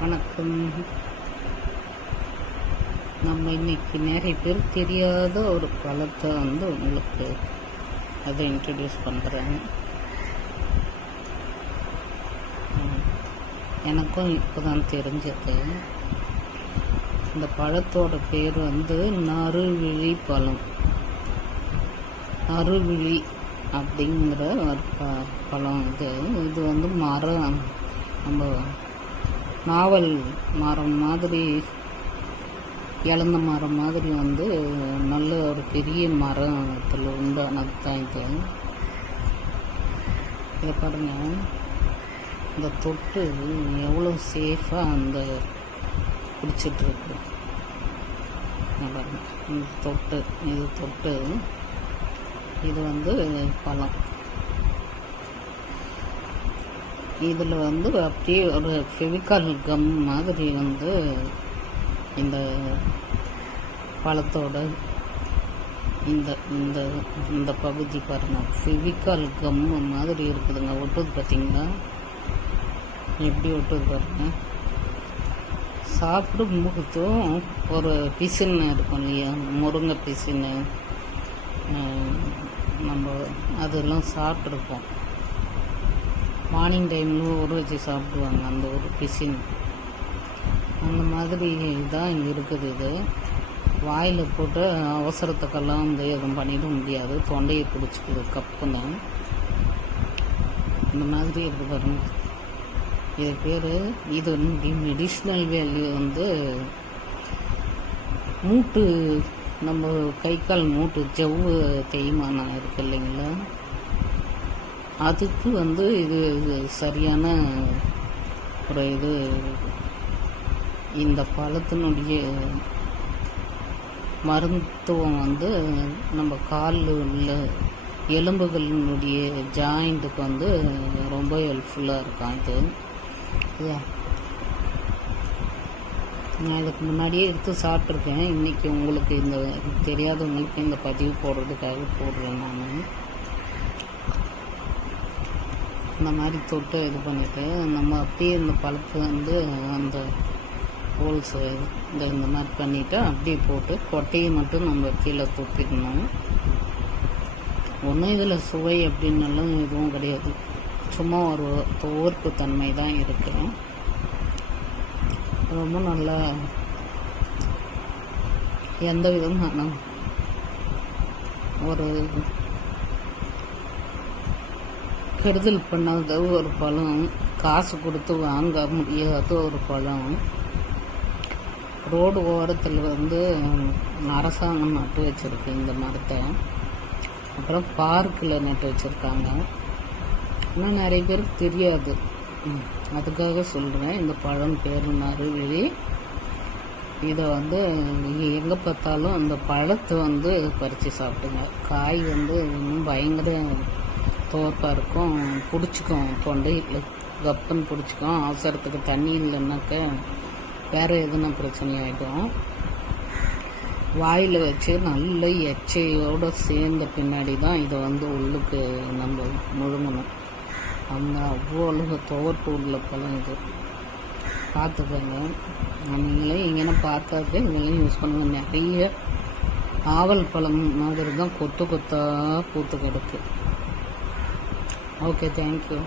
வணக்கம். நம்ம இன்னைக்கு நிறைய பேர் தெரியாத ஒரு பழத்தை வந்து உங்களுக்கு அதை இன்ட்ரடியூஸ் பண்ணுறேன் எனக்கும் இப்போ தான் தெரிஞ்சது. இந்த பழத்தோட பேர் வந்து நறுவிழி பழம். அருவிழி அப்படிங்கிற ஒரு ப பழம் இது இது வந்து மரம். நம்ம நாவல் மரம் மாதிரி இழந்த மரம் மாதிரி வந்து நல்ல ஒரு பெரிய மரத்தில் உண்டானது தான் இது. இதை பாருங்கள் இந்த தொட்டு எவ்வளோ சேஃபாக அந்த பிடிச்சிட்ருக்கு பாருங்கள் இந்த தொட்டு இது தொட்டு இது வந்து பழம். இதில் வந்து அப்படியே ஒரு ஃபெவிகால் கம் மாதிரி வந்து இந்த பழத்தோட இந்த இந்த இந்த பகுதி பாருங்கள் ஃபெவிகால் கம் மாதிரி இருக்குதுங்க. ஒட்டுது பார்த்தீங்களா எப்படி ஒட்டுது பாருங்கள் சாப்பிடும் முகத்தும் ஒரு பிசின்னு இருக்கும் இல்லையா? முருங்கை பிசின்னு நம்ம அதெல்லாம் சாப்பிட்ருப்போம் மார்னிங் டைமில் ஊற வச்சு சாப்பிடுவாங்க அந்த ஒரு பிசின் அந்த மாதிரி தான் இருக்குது இது. வாயில் போட்டு அவசரத்துக்கெல்லாம் வந்து எதுவும் பண்ணிட முடியாது. தொண்டையை பிடிச்சிக்குது கப்புன்னு. இந்த மாதிரி இருக்குது பாருங்க. இது பேர் இது மெடிஷ்னல் வேல்யூ வந்து மூட்டு நம்ம கை கால் மூட்டு ஜவ்வு தேய்மானம் இருக்குது இல்லைங்களா? அதுக்கு வந்து இது சரியான ஒரு இது இந்த பழத்தினுடைய மருத்துவம் வந்து நம்ம காலில் உள்ள எலும்புகளினுடைய ஜாயிண்ட்டுக்கு வந்து ரொம்ப ஹெல்ப்ஃபுல்லாக இருக்கும் இது நான் இதுக்கு முன்னாடியே எடுத்து சாப்பிட்ருக்கேன் இன்றைக்கி உங்களுக்கு இந்த தெரியாதவங்களுக்கு இந்த பதிவு போடுறதுக்காக போடுறேன் நான். இந்த மாதிரி தொட்டு இது பண்ணிவிட்டு நம்ம அப்படியே இந்த பழத்தை வந்து அந்த ஹோல்ஸ் இந்த இந்த மாதிரி பண்ணிவிட்டு அப்படியே போட்டு கொட்டையை மட்டும் நம்ம கீழே தூக்கிடணும் ஒன்றும் இதில் சுவை அப்படின்னாலும் எதுவும் கிடையாது. சும்மா ஒரு தோர்ப்பு தன்மை தான் இருக்குது ரொம்ப நல்லா எந்த விதமான ஒரு கெடுதல் பண்ணாத ஒரு பழம் காசு கொடுத்து வாங்க முடியாத ஒரு பழம் ரோடு ஓரத்தில் வந்து அரசாங்கம் நட்டு வச்சுருக்கு இந்த மரத்தை. அப்புறம் பார்க்கில் நட்டு வச்சுருக்காங்க. ஆனால் நிறைய பேருக்கு தெரியாது. அதுக்காக சொல்கிறேன் இந்த பழம் பேர் நறுவிழி இதை வந்து எங்கே பார்த்தாலும் அந்த பழத்தை வந்து பறித்து சாப்பிடுங்க. காய் வந்து இன்னும் பயங்கர தோற்பாக இருக்கும். பிடிச்சிக்கும் தொண்டையில் கப்புன்னு பிடிச்சிக்கும். அவசரத்துக்கு தண்ணி இல்லைன்னாக்க வேறு எதுனா பிரச்சனை ஆகிடும் வாயில் வச்சு நல்ல எச்சையோடு சேர்ந்த பின்னாடி தான் இதை வந்து உள்ளுக்கு நம்ம முழுங்கணும். அந்த அவ்வளோ துவர்ப்பு உள்ள பழம் இது. பார்த்துக்கோங்க. நீங்களே எங்கன்னா பார்த்தாக்க இதெல்லாம் யூஸ் பண்ணுங்கள் நிறைய ஆவல் பழம் மாதிரி தான் கொத்து கொத்தாக பூத்து கிடக்கு. Okay thank you